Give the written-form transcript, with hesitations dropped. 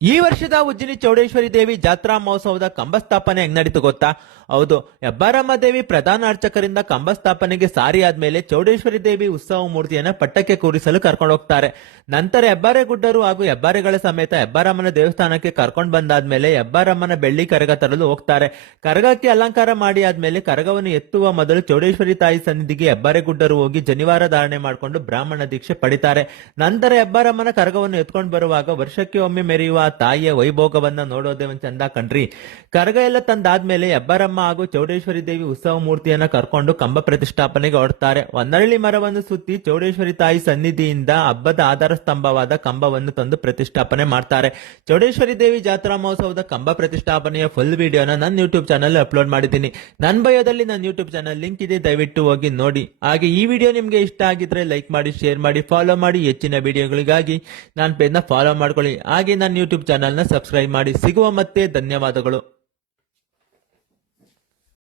ಈ ವರ್ಷದ ಉಜ್ಜಿನಿ ಚೌಡೇಶ್ವರಿ ದೇವಿ ಜಾತ್ರಾ ಮಹೋತ್ಸವದ ಕಂಬಸ್ಥಾಪನೆ ಹೆಂಗ್ ನಡೀತು ಗೊತ್ತಾ? ಹೌದು, ಹೆಬ್ಬಾರಮ್ಮ ದೇವಿ ಪ್ರಧಾನ ಅರ್ಚಕರಿಂದ ಕಂಬಸ್ಥಾಪನೆಗೆ ಸಾರಿ ಆದ್ಮೇಲೆ ಚೌಡೇಶ್ವರಿ ದೇವಿ ಉತ್ಸವ ಮೂರ್ತಿಯನ್ನ ಪಟ್ಟಕ್ಕೆ ಕೂರಿಸಲು ಕರ್ಕೊಂಡು ಹೋಗ್ತಾರೆ. ನಂತರ ಹೆಬ್ಬಾರೆ ಗುಡ್ಡರು ಹಾಗೂ ಹೆಬ್ಬಾರೆಗಳ ಸಮೇತ ಹೆಬ್ಬಾರಮ್ಮನ ದೇವಸ್ಥಾನಕ್ಕೆ ಕರ್ಕೊಂಡು ಬಂದಾದ್ಮೇಲೆ ಹೆಬ್ಬಾರಮ್ಮನ ಬೆಳ್ಳಿ ಕರಗ ತರಲು ಹೋಗ್ತಾರೆ. ಕರಗಕ್ಕೆ ಅಲಂಕಾರ ಮಾಡಿ ಆದ್ಮೇಲೆ ಕರಗವನ್ನು ಎತ್ತುವ ಮೊದಲು ಚೌಡೇಶ್ವರಿ ತಾಯಿ ಸನ್ನಿಧಿಗೆ ಹೆಬ್ಬಾರೆ ಗುಡ್ಡರು ಹೋಗಿ ಜನಿವಾರ ಧಾರಣೆ ಮಾಡಿಕೊಂಡು ಬ್ರಾಹ್ಮಣ ದೀಕ್ಷೆ ಪಡಿತಾರೆ. ನಂತರ ಹೆಬ್ಬಾರಮ್ಮನ ಕರಗವನ್ನು ಎತ್ಕೊಂಡು ಬರುವಾಗ ವರ್ಷಕ್ಕೆ ಒಮ್ಮೆ ಮೆರೆಯುವ ತಾಯಿಯ ವೈಭೋಗವನ್ನ ನೋಡೋದೇ ಒಂದು ಚಂದ ಕಣ್ರಿ. ಕರಗ ಎಲ್ಲ ತಂದಾದ್ಮೇಲೆ ಹೆಬ್ಬಾರಮ್ಮ ಹಾಗೂ ಚೌಡೇಶ್ವರಿ ದೇವಿ ಉತ್ಸವ ಮೂರ್ತಿಯನ್ನ ಕರ್ಕೊಂಡು ಕಂಬ ಪ್ರತಿಷ್ಠಾಪನೆಗೆ ಹೊರಡ್ತಾರೆ. ಒಂದರಳಿ ಮರವನ್ನು ಸುತ್ತಿ ಚೌಡೇಶ್ವರಿ ತಾಯಿ ಸನ್ನಿಧಿಯಿಂದ ಹಬ್ಬದ ಆಧಾರ ಸ್ತಂಭವಾದ ಕಂಬವನ್ನು ತಂದು ಪ್ರತಿಷ್ಠಾಪನೆ ಮಾಡ್ತಾರೆ. ಚೌಡೇಶ್ವರಿ ದೇವಿ ಜಾತ್ರಾ ಮಹೋತ್ಸವದ ಕಂಬ ಪ್ರತಿಷ್ಠಾಪನೆಯ ಫುಲ್ ವಿಡಿಯೋನ ನನ್ನ ಯೂಟ್ಯೂಬ್ ಚಾನಲ್ ಅಪ್ಲೋಡ್ ಮಾಡಿದ್ದೀನಿ. ನನ್ನ ಬಯೋದಲ್ಲಿ ನನ್ನ ಯೂಟ್ಯೂಬ್ ಚಾನಲ್ ಲಿಂಕ್ ಇದೆ, ದಯವಿಟ್ಟು ಹೋಗಿ ನೋಡಿ. ಹಾಗೆ ಈ ವಿಡಿಯೋ ನಿಮ್ಗೆ ಇಷ್ಟ ಆಗಿದ್ರೆ ಲೈಕ್ ಮಾಡಿ, ಶೇರ್ ಮಾಡಿ, ಫಾಲೋ ಮಾಡಿ. ಹೆಚ್ಚಿನ ವಿಡಿಯೋಗಳಿಗಾಗಿ ನನ್ನ ಪೇಜ್ನ ಫಾಲೋ ಮಾಡ್ಕೊಳ್ಳಿ. ಹಾಗೆ ನನ್ನ ಯೂಟ್ಯೂಬ್ ಚಾನಲ್ನ ಸಬ್ಸ್ಕ್ರೈಬ್ ಮಾಡಿ. ಸಿಗುವ ಮತ್ತೆ ಧನ್ಯವಾದಗಳು.